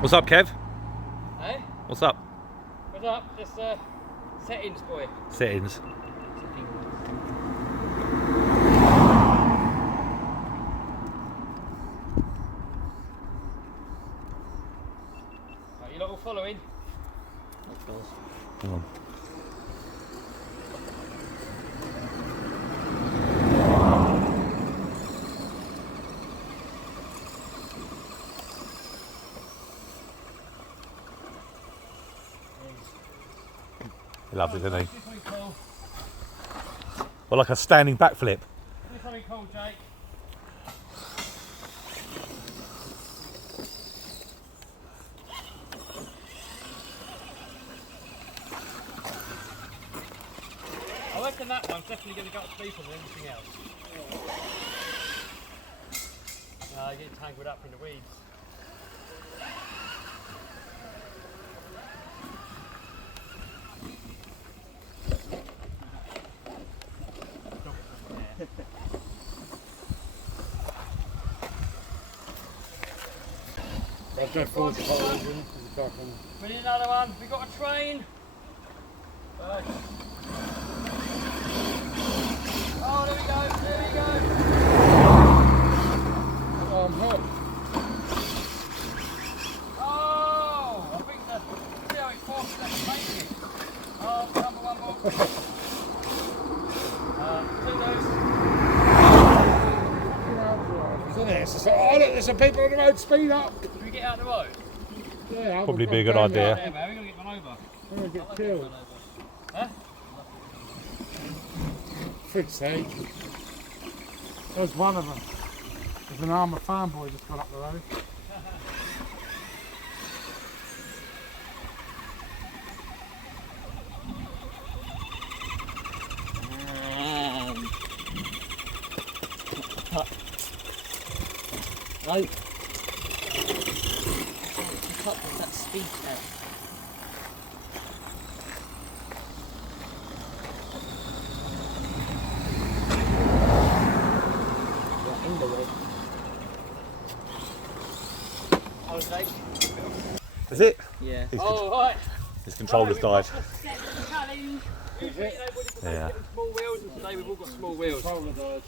What's up, Kev? Hey? What's up? What's up? Just settings, boy. Settings. Right, you lot all following? Hang on. He loves it, doesn't he? Do something cool. Well, like a standing backflip. Do something cool, Jake. I reckon that one's definitely going to go up deeper than anything else. No, you get tangled up in the weeds. I'll go forward to follow him. We need another one. We got a train. Oh, there we go. There we go. Oh, I'm hot. Oh, I think that's see how it forces that to make it. Oh, number one more. Two Isn't it? It's just like, oh look, there's some people on the road, speed up. Should we get out of the road? Yeah, Probably be a good idea. Yeah, man, we're going to get one over. I'm going to get killed. Huh? Frid's sake. There's one of them. There's an armour farm boy just gone up the road. No. That speed test. In the way. Oh, Jake. Is it? Yeah. His, Oh, right. his controller's died. Usually everybody's got Yeah. small wheels, and today we've all got small wheels. Controller died.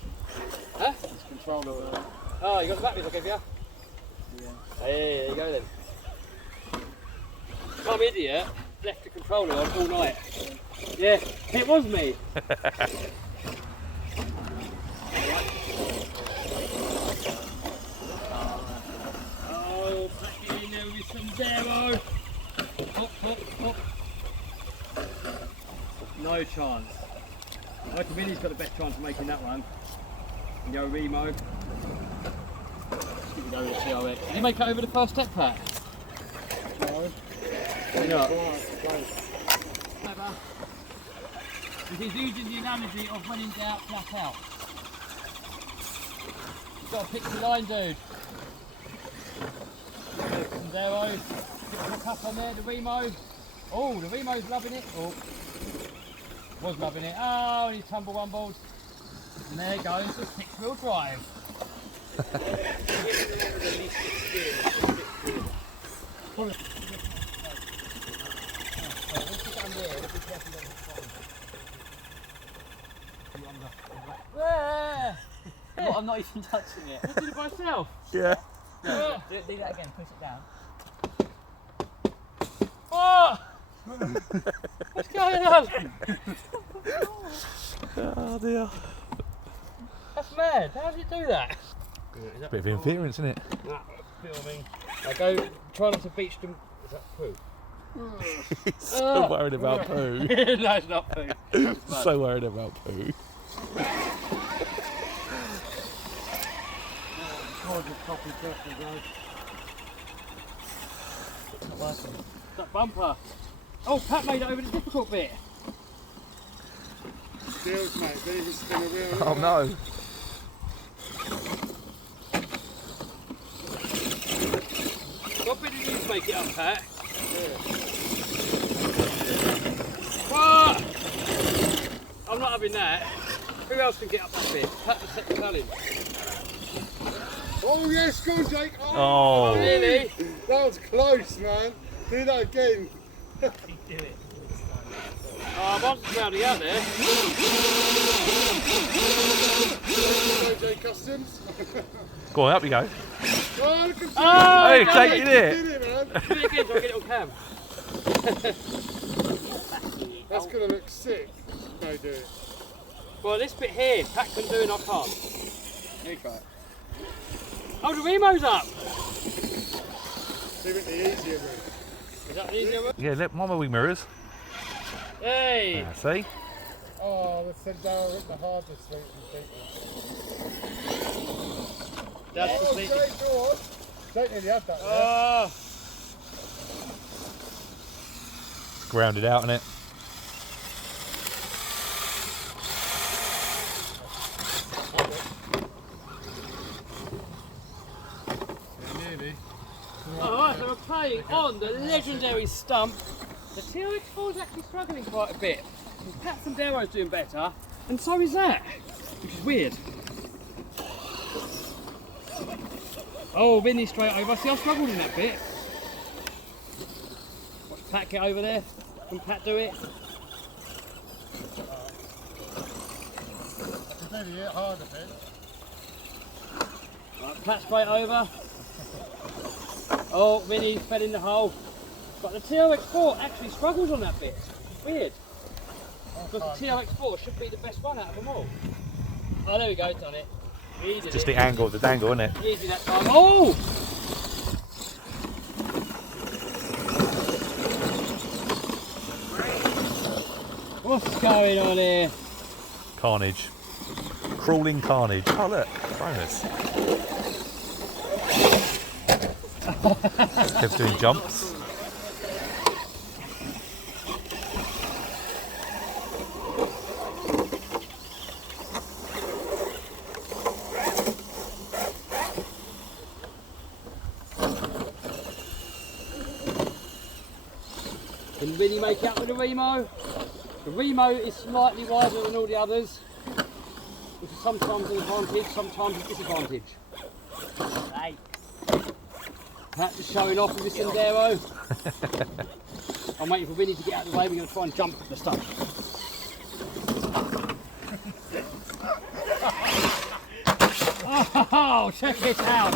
Huh? Controller died. Oh, you got the batteries I'll give you? Yeah. Hey, there you go then. Some idiot left the controller on all night. Yeah, it was me. Oh, back it in there with some zero. Hop, hop, hop. No chance. I reckon Vinny's got the best chance of making that one. And go Remo. Let's give it over to CRX. Did you make it over the first step, Pat? No. Yeah. Right, Clever. This is using the analogy of when in doubt, flat out. You've got to pick the line, dude. Some zeros. Put the cup on there, the Remo. Oh, the Remo's loving it. Oh, was loving it. Oh, and he's tumble wumbled. And there it goes, the six-wheel drive. I'm not even touching it. I did it myself. Yeah. No, do that again, push it down. Oh! What's going on? Oh dear. That's mad. How did it do that? Bit of interference, isn't it? I go try not to beach them. Is that poo? He's so worried about poo. No, it's not poo. So worried about poo. That bumper. Oh, Pat made it over the difficult bit. Deals, mate. Don't even spin a wheel. Oh no. What bit did you make it up, Pat? What? I'm not having that. Who else can get up that bit? Pat the set the challenge. Oh yes, go on, Jake. Oh. Really? That was close, man. Do that again. Oh, I wasn't crowding out there. Go, Jake Customs. Go on, up you go. Oh, look at Oh, Hey, done take it. it did in. it, man. Do it again so I get it on cam. That's gonna look sick. No, do it. Well, this bit here, Pat can do and I can't. Here, Pat. Oh, the Remo's up! Do it the easier route. Is that the easier one? Yeah, let mama wing mirrors. Hey! See? Oh, the Sendero hit the hardest route in people. That's Oh, completely... Jake, go on. Don't nearly have that there. Oh! Grounded out in it. Nearly. Alright, so we're playing on the legendary stump. The TRX4 is actually struggling quite a bit. Pat Sendero's doing better, and so is that, which is weird. Oh, Vinny straight over. See, I struggled in that bit. Watch Pat get over there. Can Pat do it? It's maybe hit hard a bit. Right, Pat straight over. Oh, Vinny fell in the hole. But the TRX4 actually struggles on that bit. It's weird. Because the TRX4 should be the best one out of them all. Oh, there we go, done it. He did Just it. the angle of the dangle, isn't it? Easy that time. Oh! What's going on here? Carnage. Crawling carnage. Oh look, bonus. Kev's doing jumps. Can Vinny make out with the Remo? The Remo is slightly wider than all the others, which is sometimes an advantage, sometimes a disadvantage. Hey. Pat just showing off with this Sendero. I'm waiting for Vinny to get out of the way. We're going to try and jump the stuff. Oh, check it out!